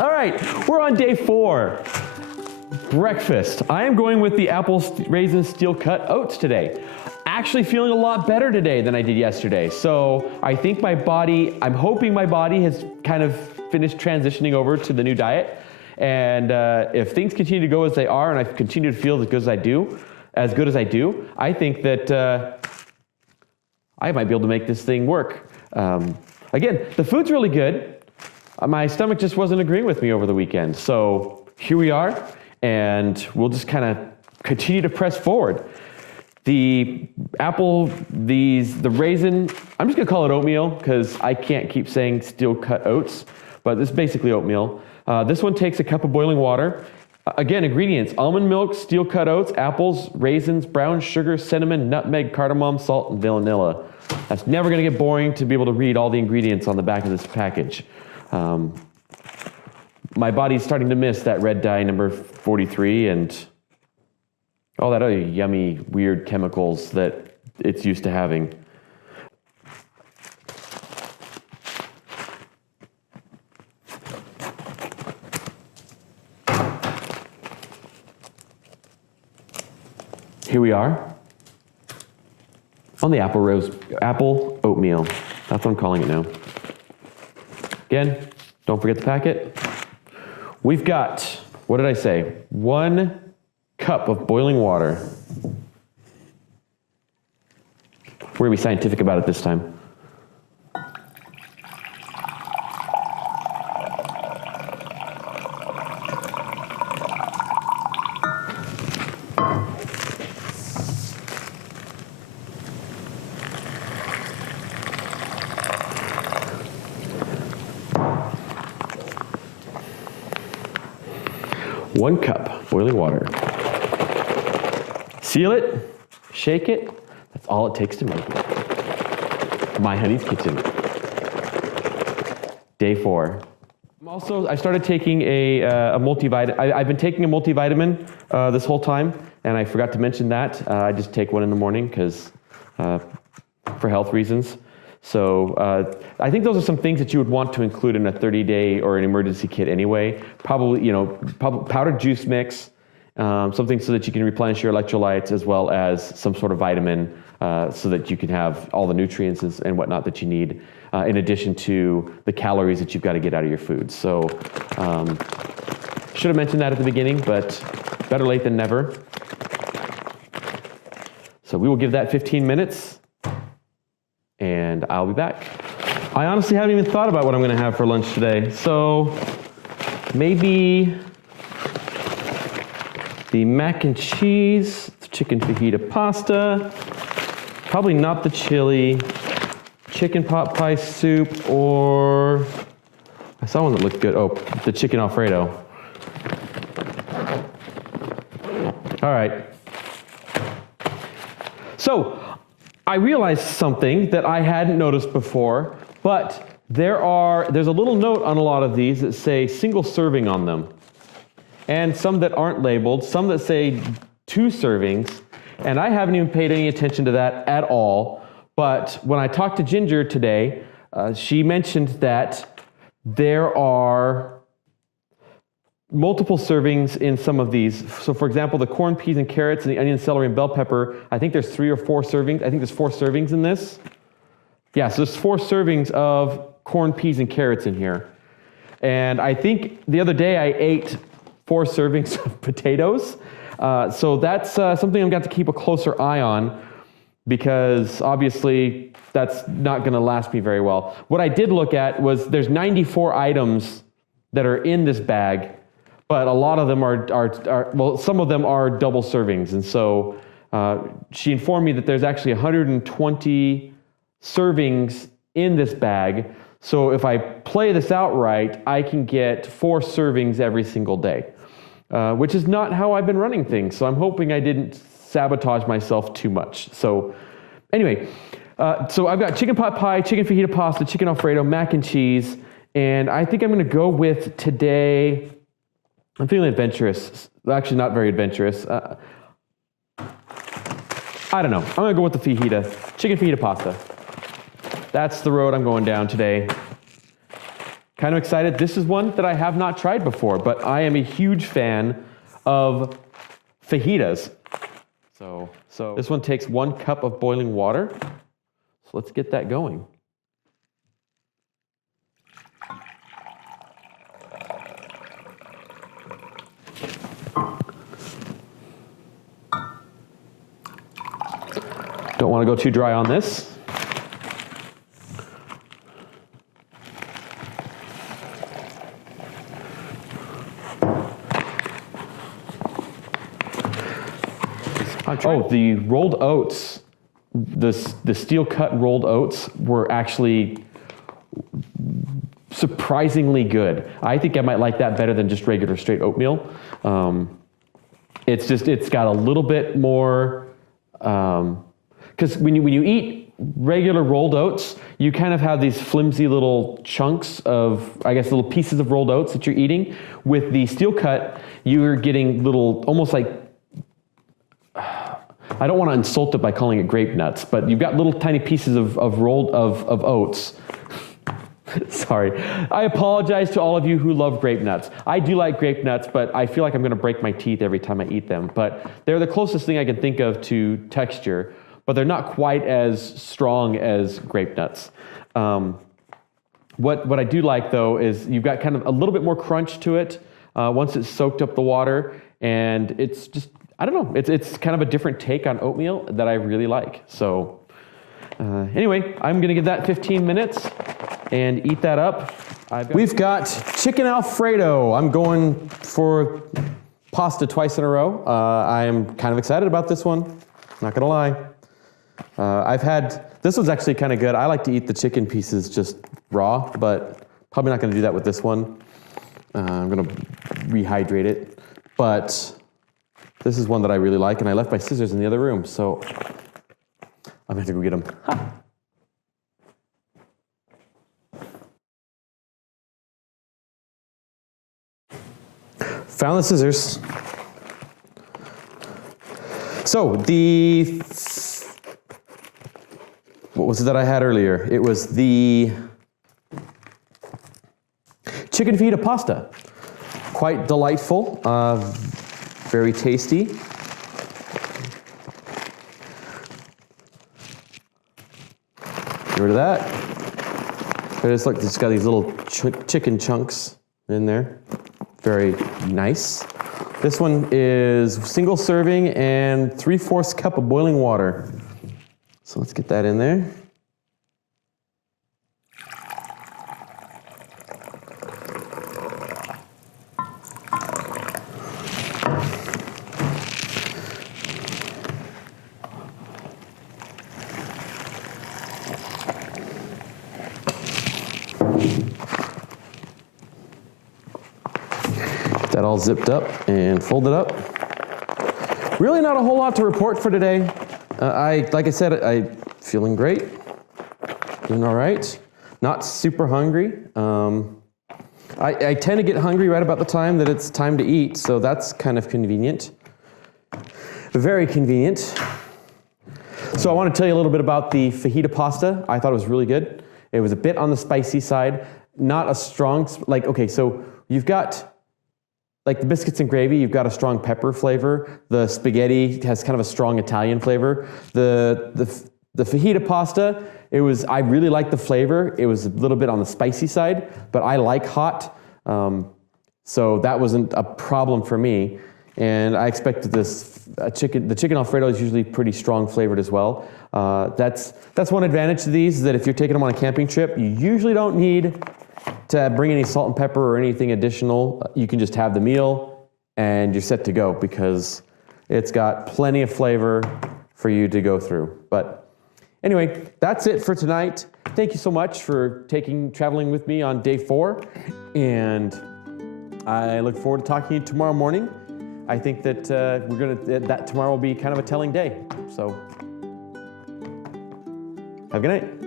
All right, we're on day 4. Breakfast. I am going with the apple raisin steel cut oats today. Actually feeling a lot better today than I did yesterday. So I think I'm hoping my body has kind of finished transitioning over to the new diet. And if things continue to go as they are and I continue to feel as good as I do, I think that I might be able to make this thing work. Again, the food's really good. My stomach just wasn't agreeing with me over the weekend. So here we are, and we'll just kind of continue to press forward. The apple, the raisin, I'm just gonna call it oatmeal because I can't keep saying steel cut oats, but this is basically oatmeal. This one takes a cup of boiling water. Again, ingredients: almond milk, steel cut oats, apples, raisins, brown sugar, cinnamon, nutmeg, cardamom, salt, and vanilla. That's never gonna get boring to be able to read all the ingredients on the back of this package. My body's starting to miss that red dye number 43 and all that other yummy, weird chemicals that it's used to having. Here we are on the apple oatmeal. That's what I'm calling it now. Again, don't forget the packet. We've got, what did I say? 1 cup of boiling water. We're gonna be scientific about it this time. One cup boiling water. Seal it, shake it. That's all it takes to make it. My Honey's Kitchen. Day 4. I started taking a multivitamin. I've been taking a multivitamin this whole time, and I forgot to mention that. I just take one in the morning because for health reasons. So I think those are some things that you would want to include in a 30-day or an emergency kit anyway. Probably, powdered juice mix, something so that you can replenish your electrolytes, as well as some sort of vitamin so that you can have all the nutrients and whatnot that you need, in addition to the calories that you've got to get out of your food. So should have mentioned that at the beginning, but better late than never. So we will give that 15 minutes. And I'll be back. I honestly haven't even thought about what I'm gonna have for lunch today. So maybe the mac and cheese, the chicken fajita pasta, probably not the chili, chicken pot pie soup, or I saw one that looked good. Oh, the chicken Alfredo. All right. So, I realized something that I hadn't noticed before, but there's a little note on a lot of these that say single serving on them, and some that aren't labeled, some that say 2 servings, and I haven't even paid any attention to that at all. But when I talked to Ginger today, she mentioned that there are multiple servings in some of these. So for example, the corn, peas, and carrots, and the onion, celery, and bell pepper, I think there's 3 or 4 servings. I think there's 4 servings in this. Yeah, so there's 4 servings of corn, peas, and carrots in here. And I think the other day I ate 4 servings of potatoes. So that's something I've got to keep a closer eye on, because obviously that's not gonna last me very well. What I did look at was there's 94 items that are in this bag, but a lot of them well, some of them are double servings. And so she informed me that there's actually 120 servings in this bag. So if I play this out right, I can get 4 servings every single day, which is not how I've been running things. So I'm hoping I didn't sabotage myself too much. So anyway, so I've got chicken pot pie, chicken fajita pasta, chicken Alfredo, mac and cheese, and I think I'm gonna go with today, I'm feeling adventurous. Actually, not very adventurous. I don't know. I'm gonna go with the chicken fajita pasta. That's the road I'm going down today. kind of excited. This is one that I have not tried before, but I am a huge fan of fajitas. So this one takes 1 cup of boiling water. So let's get that going. Don't want to go too dry on this. Oh, the rolled oats, the steel cut rolled oats were actually surprisingly good. I think I might like that better than just regular straight oatmeal. It's got a little bit more, because when you eat regular rolled oats, you kind of have these flimsy little chunks of, I guess, little pieces of rolled oats that you're eating. With the steel cut, you're getting little, almost like, I don't want to insult it by calling it grape nuts, but you've got little tiny pieces of oats. Sorry. I apologize to all of you who love grape nuts. I do like grape nuts, but I feel like I'm going to break my teeth every time I eat them. But they're the closest thing I can think of to texture, but they're not quite as strong as grape nuts. What I do like, though, is you've got kind of a little bit more crunch to it once it's soaked up the water, and it's just, I don't know, it's kind of a different take on oatmeal that I really like. So anyway, I'm gonna give that 15 minutes and eat that up. We've got chicken Alfredo. I'm going for pasta twice in a row. I'm kind of excited about this one, not gonna lie. This one's actually kind of good. I like to eat the chicken pieces just raw, but probably not gonna do that with this one. I'm gonna rehydrate it, but this is one that I really like, and I left my scissors in the other room, so I'm gonna have to go get them. Ha. Found the scissors. So what was it that I had earlier? It was the Chicken Fajita Pasta. Quite delightful. Very tasty. Get rid of that. Just look, it's got these little chicken chunks in there. Very nice. This one is single serving and 3/4 cup of boiling water. So let's get that in there. That all zipped up and folded up. Really not a whole lot to report for today. Like I said, I'm feeling great, doing all right. Not super hungry. I tend to get hungry right about the time that it's time to eat, so that's kind of convenient. Very convenient. So I want to tell you a little bit about the fajita pasta. I thought it was really good. It was a bit on the spicy side, not a strong, okay, so you've got, like the biscuits and gravy, you've got a strong pepper flavor. The spaghetti has kind of a strong Italian flavor. The fajita pasta, I really like the flavor. It was a little bit on the spicy side, but I like hot, so that wasn't a problem for me. And I expected the chicken Alfredo is usually pretty strong flavored as well. That's one advantage to these, that if you're taking them on a camping trip, you usually don't need to bring any salt and pepper or anything additional. You can just have the meal and you're set to go, because it's got plenty of flavor for you to go through. But anyway, that's it for tonight. Thank you so much for traveling with me on day 4, and I look forward to talking to you tomorrow morning. I think that that tomorrow will be kind of a telling day. So have a good night.